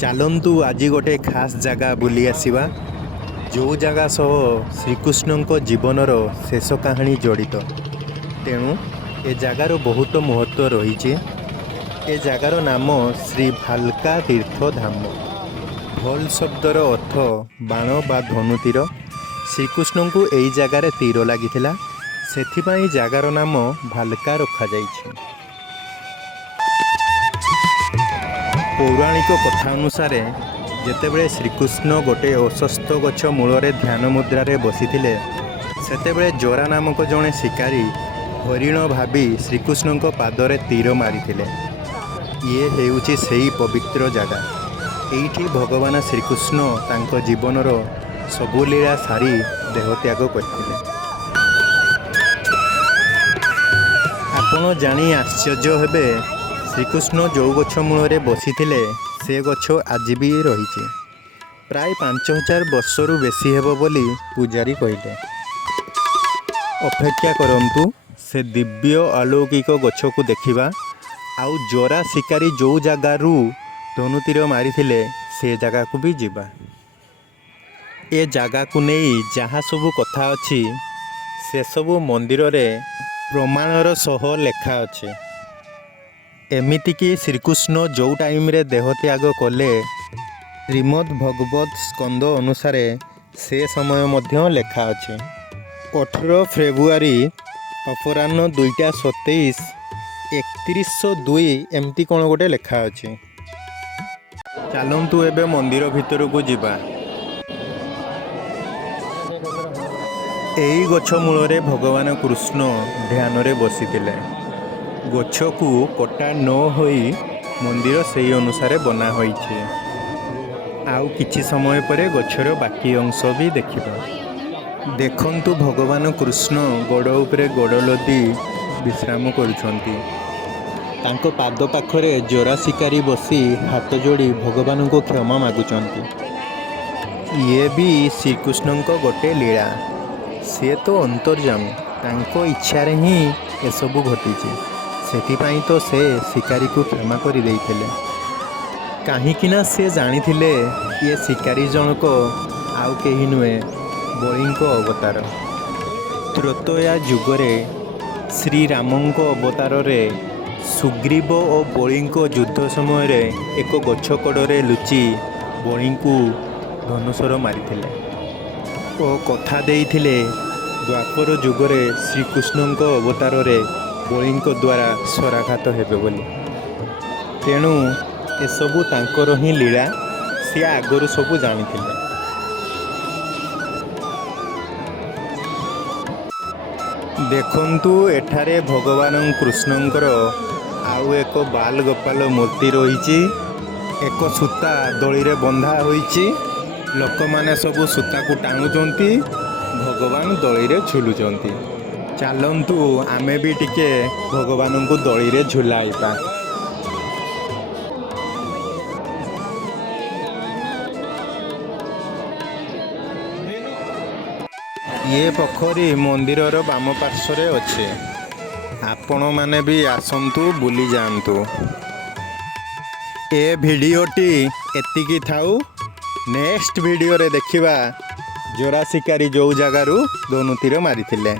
ଚାଲନ୍ତୁ ଆଜି ଗୋଟେ ଖାସ୍ ଜାଗା ବୁଲି ଆସିବା, ଯେଉଁ ଜାଗା ସହ ଶ୍ରୀକୃଷ୍ଣଙ୍କ ଜୀବନର ଶେଷ କାହାଣୀ ଜଡ଼ିତ। ତେଣୁ ଏ ଜାଗାର ବହୁତ ମହତ୍ତ୍ୱ ରହିଛି। ଏ ଜାଗାର ନାମ ଶ୍ରୀ ଭାଲକା ତୀର୍ଥ ଧାମ। ଭଲ୍ ଶବ୍ଦର ଅର୍ଥ ବାଣ ବା ଧନୁତୀର। ଶ୍ରୀକୃଷ୍ଣଙ୍କୁ ଏହି ଜାଗାରେ ତୀର ଲାଗିଥିଲା, ସେଥିପାଇଁ ଜାଗାର ନାମ ଭାଲକା ରଖାଯାଇଛି। ପୌରାଣିକ କଥା ଅନୁସାରେ ଯେତେବେଳେ ଶ୍ରୀକୃଷ୍ଣ ଗୋଟିଏ ଅଶ୍ୱତ୍ଥ ଗଛ ମୂଳରେ ଧ୍ୟାନ ମୁଦ୍ରାରେ ବସିଥିଲେ, ସେତେବେଳେ ଜରା ନାମକ ଜଣେ ଶିକାରୀ ହରିଣ ଭାବି ଶ୍ରୀକୃଷ୍ଣଙ୍କ ପାଦରେ ତୀର ମାରିଥିଲେ। ଇଏ ହେଉଛି ସେହି ପବିତ୍ର ଜାଗା। ଏଇଠି ଭଗବାନ ଶ୍ରୀକୃଷ୍ଣ ତାଙ୍କ ଜୀବନର ସବୁ ଲୀଳା ସାରି ଦେହତ୍ୟାଗ କରିଥିଲେ। ଆପଣ ଜାଣି ଆଶ୍ଚର୍ଯ୍ୟ ହେବେ, ଶ୍ରୀକୃଷ୍ଣ ଯେଉଁ ଗଛ ମୂଳରେ ବସିଥିଲେ ସେ ଗଛ ଆଜି ବି ରହିଛି। ପ୍ରାୟ 5000 ବର୍ଷରୁ ବେଶୀ ହେବ ବୋଲି ପୂଜାରୀ କହିଲେ। ଅପେକ୍ଷା କରନ୍ତୁ, ସେ ଦିବ୍ୟ ଅଲୌକିକ ଗଛକୁ ଦେଖିବା, ଆଉ ଜରା ଶିକାରୀ ଯେଉଁ ଜାଗାରୁ ଧନୁତୀର ମାରିଥିଲେ ସେ ଜାଗାକୁ ବି ଯିବା। ଏ ଜାଗାକୁ ନେଇ ଯାହା ସବୁ କଥା ଅଛି, ସେସବୁ ମନ୍ଦିରରେ ପ୍ରମାଣର ସହ ଲେଖା ଅଛି। ଏମିତିକି ଶ୍ରୀକୃଷ୍ଣ ଯେଉଁ ଟାଇମ୍ରେ ଦେହତ୍ୟାଗ କଲେ, ଶ୍ରୀମଦ୍ ଭଗବତ ସ୍କନ୍ଦ ଅନୁସାରେ ସେ ସମୟ ମଧ୍ୟ ଲେଖା ଅଛି। 18 ଫେବୃଆରୀ ଅପରାହ୍ନ 2ଟା27, 3102 ଏମିତି କ'ଣ ଗୋଟେ ଲେଖା ଅଛି। ଚାଲନ୍ତୁ ଏବେ ମନ୍ଦିର ଭିତରକୁ ଯିବା। ଏହି ଗଛ ମୂଳରେ ଭଗବାନ କୃଷ୍ଣ ଧ୍ୟାନରେ ବସିଥିଲେ। ଗଛକୁ କଟା ନ ହୋଇ ମନ୍ଦିର ସେହି ଅନୁସାରେ ବନା ହୋଇଛି। ଆଉ କିଛି ସମୟ ପରେ ଗଛର ବାକି ଅଂଶ ବି ଦେଖିବା। ଦେଖନ୍ତୁ, ଭଗବାନ କୃଷ୍ଣ ଗୋଡ଼ ଉପରେ ଗୋଡ଼ ଲଦି ବିଶ୍ରାମ କରୁଛନ୍ତି। ତାଙ୍କ ପାଦ ପାଖରେ ଜରା ଶିକାରୀ ବସି ହାତ ଯୋଡ଼ି ଭଗବାନଙ୍କୁ କ୍ଷମା ମାଗୁଛନ୍ତି। ଇଏ ବି ଶ୍ରୀକୃଷ୍ଣଙ୍କ ଗୋଟେ ଲୀଳା। ସିଏ ତ ଅନ୍ତର୍ଯ୍ୟାମୀ, ତାଙ୍କ ଇଚ୍ଛାରେ ହିଁ ଏସବୁ ଘଟିଛି। ସେଥିପାଇଁ ତ ସେ ଶିକାରୀକୁ କ୍ଷମା କରିଦେଇଥିଲେ। କାହିଁକିନା ସେ ଜାଣିଥିଲେ ଇଏ ଶିକାରୀ ଜଣକ ଆଉ କେହି ନୁହେଁ, ବଳିଙ୍କ ଅବତାର। ତ୍ରେତୟା ଯୁଗରେ ଶ୍ରୀରାମଙ୍କ ଅବତାରରେ ସୁଗ୍ରୀବ ଓ ବଳିଙ୍କ ଯୁଦ୍ଧ ସମୟରେ ଏକ ଗଛ କଡ଼ରେ ଲୁଚି ବଳିଙ୍କୁ ଧନୁଶର ମାରିଥିଲେ ଓ କଥା ଦେଇଥିଲେ ଦ୍ୱାପର ଯୁଗରେ ଶ୍ରୀକୃଷ୍ଣଙ୍କ ଅବତାରରେ ବଳିଙ୍କ ଦ୍ୱାରା ଶରାଘାତ ହେବେ ବୋଲି। ତେଣୁ ଏସବୁ ତାଙ୍କର ହିଁ ଲୀଳା, ସିଏ ଆଗରୁ ସବୁ ଜାଣିଥିଲେ। ଦେଖନ୍ତୁ, ଏଠାରେ ଭଗବାନ କୃଷ୍ଣଙ୍କର ଆଉ ଏକ ବାଲ ଗୋପାଳ ମୂର୍ତ୍ତି ରହିଛି। ଏକ ସୂତା ଦଳିରେ ବନ୍ଧା ହୋଇଛି। ଲୋକମାନେ ସବୁ ସୂତାକୁ ଟାଣୁଛନ୍ତି, ଭଗବାନ ଦଳିରେ ଝୁଲୁଛନ୍ତି। ଚାଲନ୍ତୁ ଆମେ ବି ଟିକେ ଭଗବାନଙ୍କୁ ଦଳିରେ ଝୁଲାଇବା। ଇଏ ପୋଖରୀ ମନ୍ଦିରର ବାମ ପାର୍ଶ୍ୱରେ ଅଛି। ଆପଣମାନେ ବି ଆସନ୍ତୁ, ବୁଲି ଯାଆନ୍ତୁ। ଏ ଭିଡ଼ିଓଟି ଏତିକି ଥାଉ। ନେକ୍ସଟ ଭିଡ଼ିଓରେ ଦେଖିବା ଜରା ଶିକାରୀ ଯେଉଁ ଜାଗାରୁ ଧନୁତୀର ମାରିଥିଲେ।